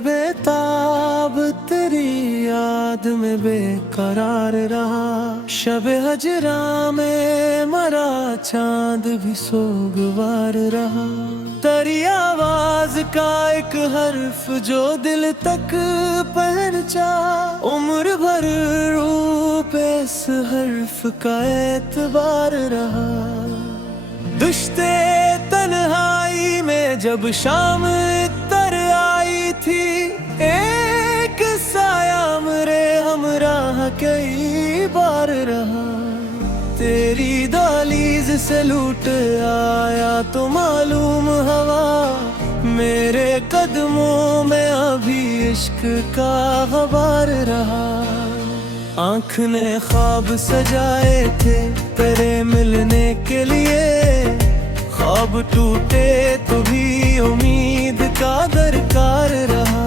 बेताब तेरी याद में बेकरार रहा। शबे हजरा में मरा चांद भी सोगवार रहा। तेरी आवाज का एक हर्फ जो दिल तक पहुंचा, उम्र भर रूप इस हर्फ का एतबार रहा। दुश्ते तन्हाई में जब शाम तर आई थी, एक साया मेरे हमराह कई बार रहा। तेरी दहलीज से लूट आया तो मालूम हवा, मेरे कदमों में अभी इश्क का गबार रहा। आँख ने ख्वाब सजाए थे तेरे मिलने के लिए, ख्वाब टूटे तो भी उम्मीद का दरकार रहा।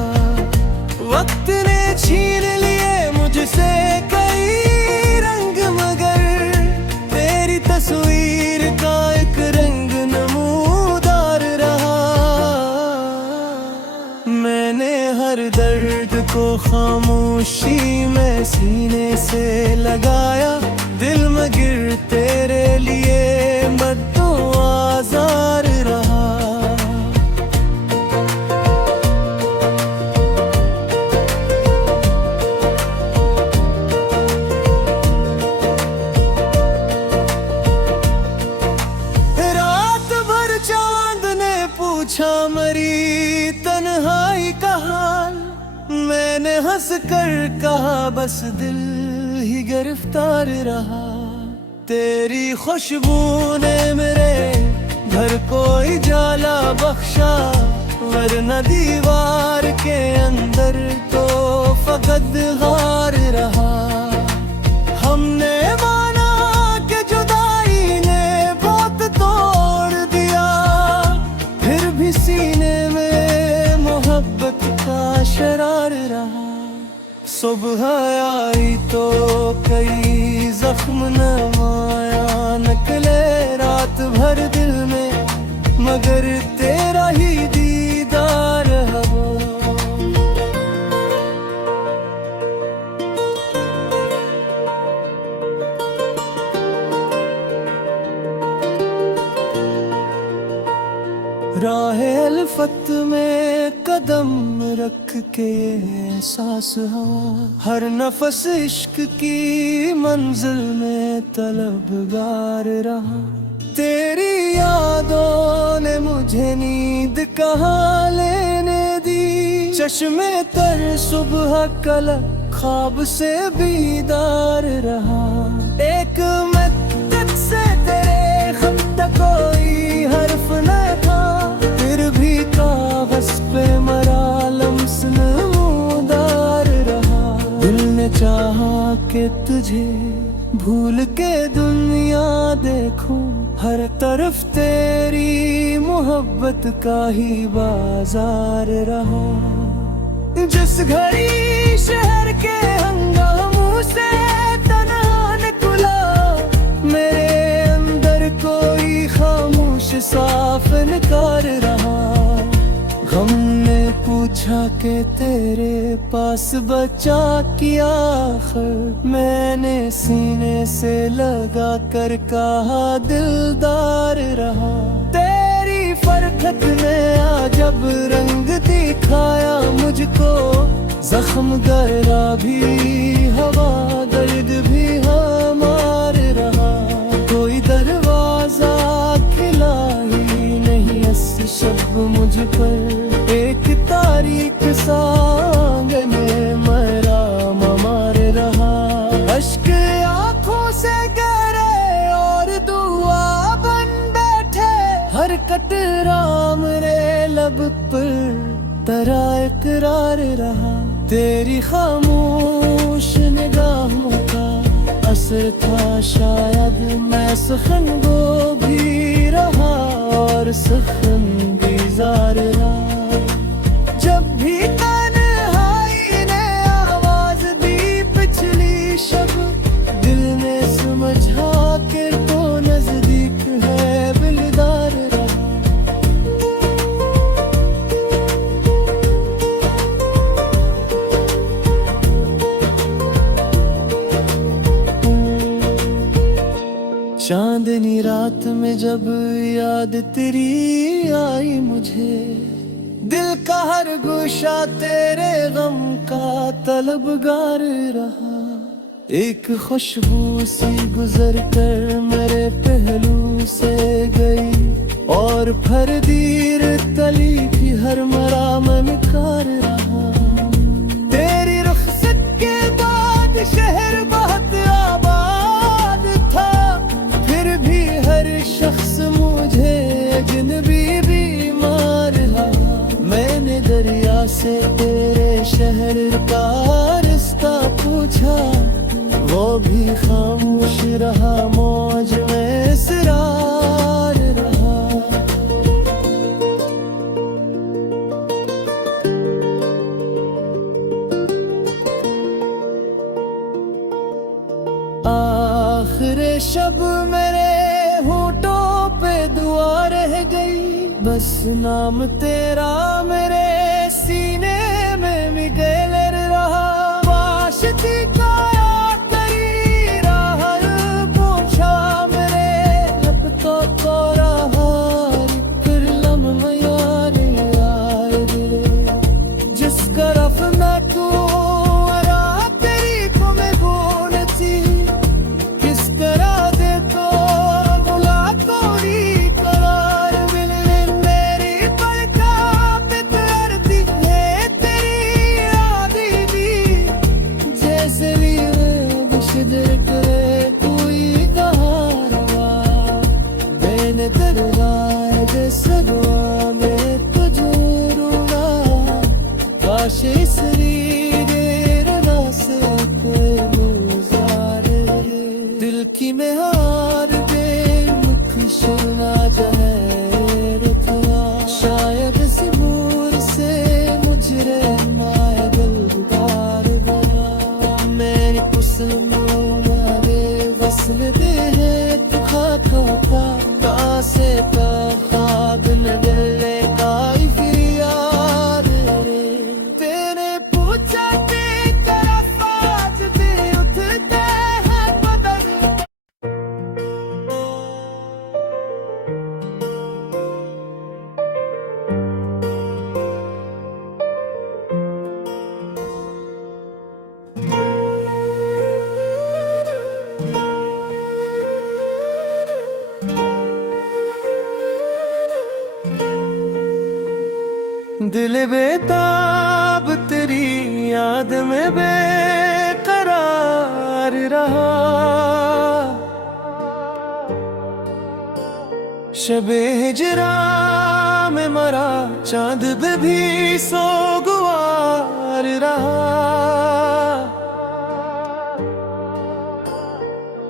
वक्त ने छीन लिए मुझसे कई रंग, मगर तेरी तस्वीर का एक रंग नमूदार रहा। मैंने हर दर्द को खामोशी में सीने से लगाया, दिल में गिर तेरे लिए मद्दो आजार रहा। रात भर चांद ने पूछा मरी तन्हाई का हाल, मैंने हंस कर कहा बस दिल ही गिरफ्तार रहा। तेरी खुशबू ने मेरे घर को जाला बख्शा, वरना दीवार के अंदर तो फकत गार रहा। हमने माना कि जुदाई ने बहुत तोड़ दिया, फिर भी सीने में मोहब्बत का शरार रहा। सुबह आई तो कई जख्म नमाया निकले रात भर दिल में, मगर तेरा ही दीदार है वो। राहे अल्फत में कदम रख के एहसास हवा, हर नफस इश्क की मंजिल में तलबगार रहा। तेरी यादों ने मुझे नींद कहाँ लेने दी, चश्मे तर सुबह कलक ख्वाब से बीदार रहा। एक मद्दत से तेरे खत तक कोई हर्फ न था, फिर भी कागज पे मरा लम्स नमूदार रहा। दिल ने चाहा कि तुझे भूल के दुनिया देखूं, हर तरफ तेरी मोहब्बत का ही बाजार रहा। जिस घड़ी शहर के हंगामों से तन्हा निकला, मेरे अंदर कोई खामोश साफ इनकार रहा। हमने पूछा कि तेरे पास बचा किया आखिर, मैंने सीने से लगा कर कहा दिलदार रहा। तेरी फरकत ने अजब रंग दिखाया मुझको, जख्म गहरा भी हवा दर्द भी हमार रहा। कोई दरवाजा खिला ही नहीं इस शब मुझ पर, एक तारीख सांग में मरा ममार रहा। अश्क आंखों से गहरे और दुआ बन बैठे, हर कतरा मेरे लब पर तेरा इकरार रहा। तेरी खामोश निगाहों का असर था शायद, मैं सखन वो भी रहा और सखन गुजार रहा। जब भी तन्हाई ने आवाज दी पिछली शब, दिल ने समझा के तो नजदीक है बिलदार रहा। चांदनी रात में जब याद तेरी आई मुझे, दिल का हर गोशा तेरे गम का तलबगार रहा। एक खुशबू सी गुजर कर मेरे पहलू से गई, और फरदीर तली की हर मराम में कार रहा। तेरी रुखसत के बाद शहर बहुत आबाद था, फिर भी हर शख्स मुझे अजनबी बीमार रहा। मैंने दरिया से तेरे शहर का रास्ता पूछा, वो भी खामोश रहा, मौज में इसरार रहा। आखिरे शब मेरे होठों पे दुआ रह गई, बस नाम तेरा मेरे सीने में मिगल रहा। वाशिकी का दिल की में हार दे मुख सुना जाए रुकना, शायद सिमूर से मुझरे माए दिल गुबार बना। मेरी कुसुमों दे वसल दे है तू खाता था, कासे का खाब न गले का फिरियाद रे। तेरे पूछा ते तरफ आज दे उठते हैं बदल। दिल बेताब तेरी याद में बेकरार रहा। शबे हिजरा में मरा चांद पे भी सोगवार रहा।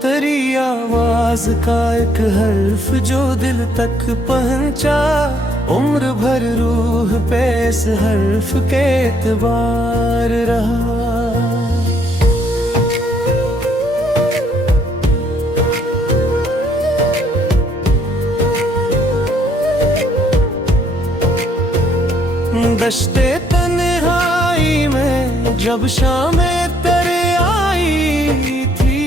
तेरी आवाज का एक हर्फ जो दिल तक पहुंचा, उम्र भर रूह पे इस हर्फ के एतबार रहा। दश्ते तन्हाई में जब शामें तेरे आई थी,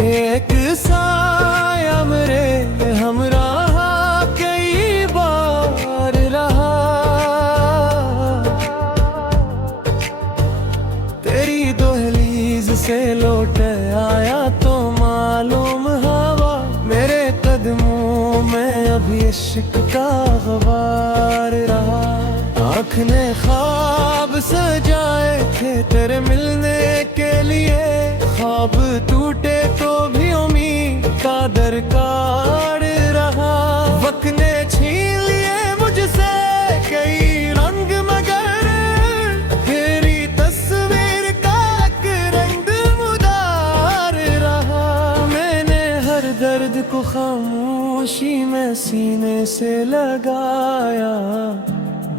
एक साया मेरे हमराह कई बार रहा। तेरी दहलीज से लौट आया तो मालूम हवा, मेरे कदमों में अभी इश्क का गबार रहा। आँख ने ख्वाब सजाए थे तेरे मिलने के लिए, ख्वाब टूटे तो भी उम्मीद का दरकार रहा। वक्त ने छीन लिए मुझसे कई रंग, मगर तेरी तस्वीर का एक रंग मुदार रहा। मैंने हर दर्द को खामोशी में सीने से लगाया,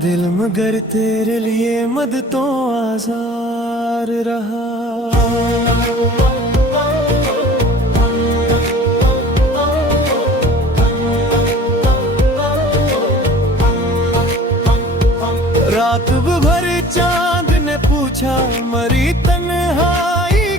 दिल मगर तेरे लिए मद तो आज़ार रहा। रात भर चांद ने पूछा मरी तन्हाई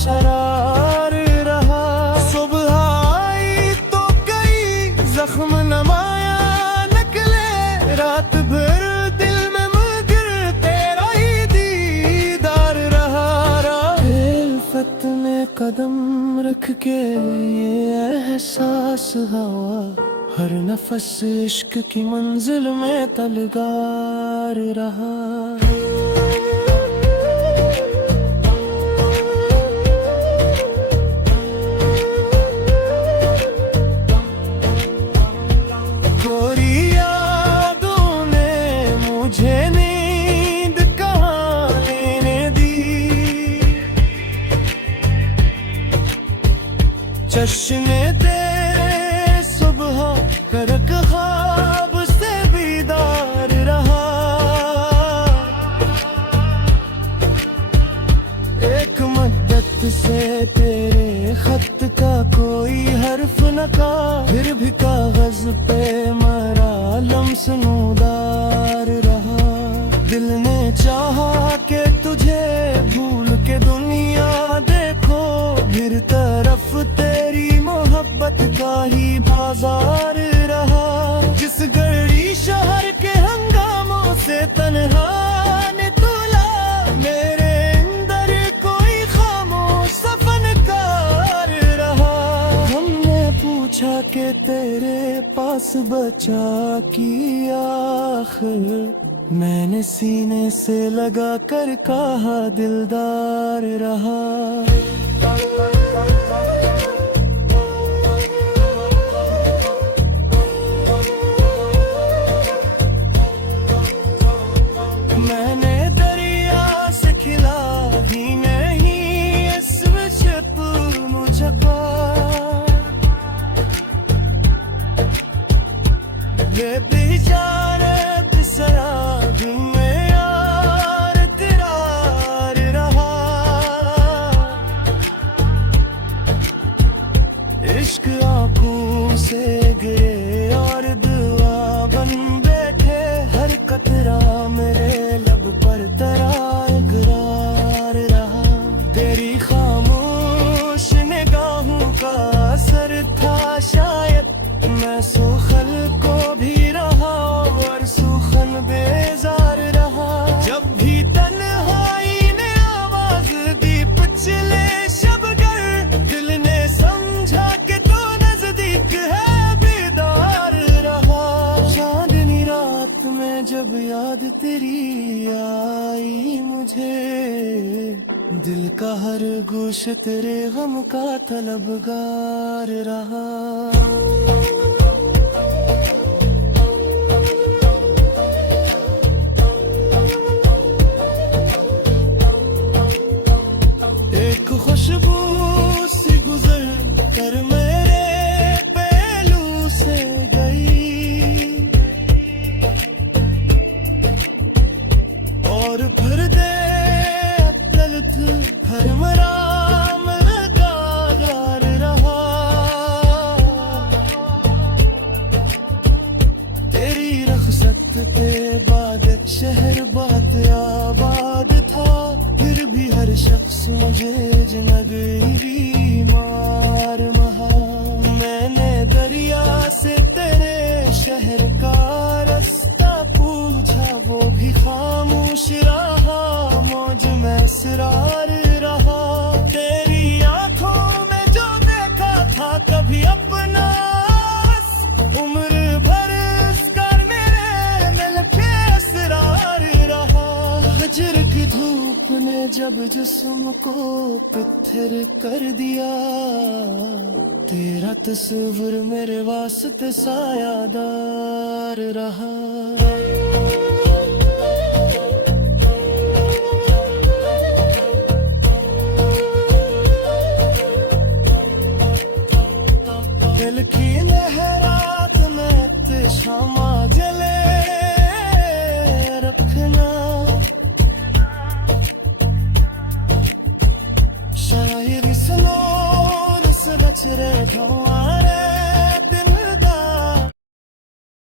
बेशरार रहा। सुबह आई तो कई जख्म नमाया निकले, रात भर दिल में मगर तेरा ही दीदार रहा। खिलफत में कदम रख के ये एहसास हवा, हर नफस इश्क की मंजिल में तलगार रहा। गोरी यादों ने मुझे नींद कहाँ लेने दी, चश्मे तेरे सुबह करक ख्वाब से बीदार रहा। एक मद्दत से तेरे खत का कोई हर्फ न का, फिर भी कागज पे मरा लम्स नूदार रहा। दिल ने चाहा कि तुझे भूल के दुनिया देखो, फिर तरफ तेरी मोहब्बत का ही बाजार रहा। जिस घड़ी शहर के हंगामों से तन्हा ने तोला, मेरे अंदर कोई खामोश फनकार रहा। हमने पूछा कि तेरे पास बचा की आखिर, मैंने सीने से लगा कर कहा दिलदार रहा। मैंने दरिया से खिला ही नहीं इस विषप मुझे वे बेचारे तिसरा में यार तिरार रहा। इश्क आंखों से गिरे और दुआ बन बैठे, हर कतरा मेरे लब पर तेरा इकरार रहा। तेरी खामोश निगाहों का असर था शायद, मैं सूखल को भी रहा और सूखल बेजार रहा। जब भी तन्हाई ने आवाज दी पिछले शबगर, दिल ने समझा कि तू नजदीक है बेदार रहा। चांदनी रात में जब याद तेरी आई मुझे, दिल का हर गोश तेरे गम का तलबगार रहा। एक खुशबू सी गुजर कर मेरे पहलू से गई, और फिर दे ललत हर मराम का गार रहा। तेरी रखसत ते बाद शहर बात आबाद था, फिर भी हर शख्स मुझे जनगरी मार महा। मैंने दरिया से तेरे शहर का रास्ता पूछा, वो भी खामोश रहा, मौज में असरार रहा। तेरी आंखों में जो देखा था कभी अपना, उम्र भर कर मेरे दिल पे असरार रहा। हजर की धूप ने जब जिस्म को पत्थर कर दिया, तेरा तस्वीर मेरे वास्ते सायादार रहा। दिल की लहरात में शाम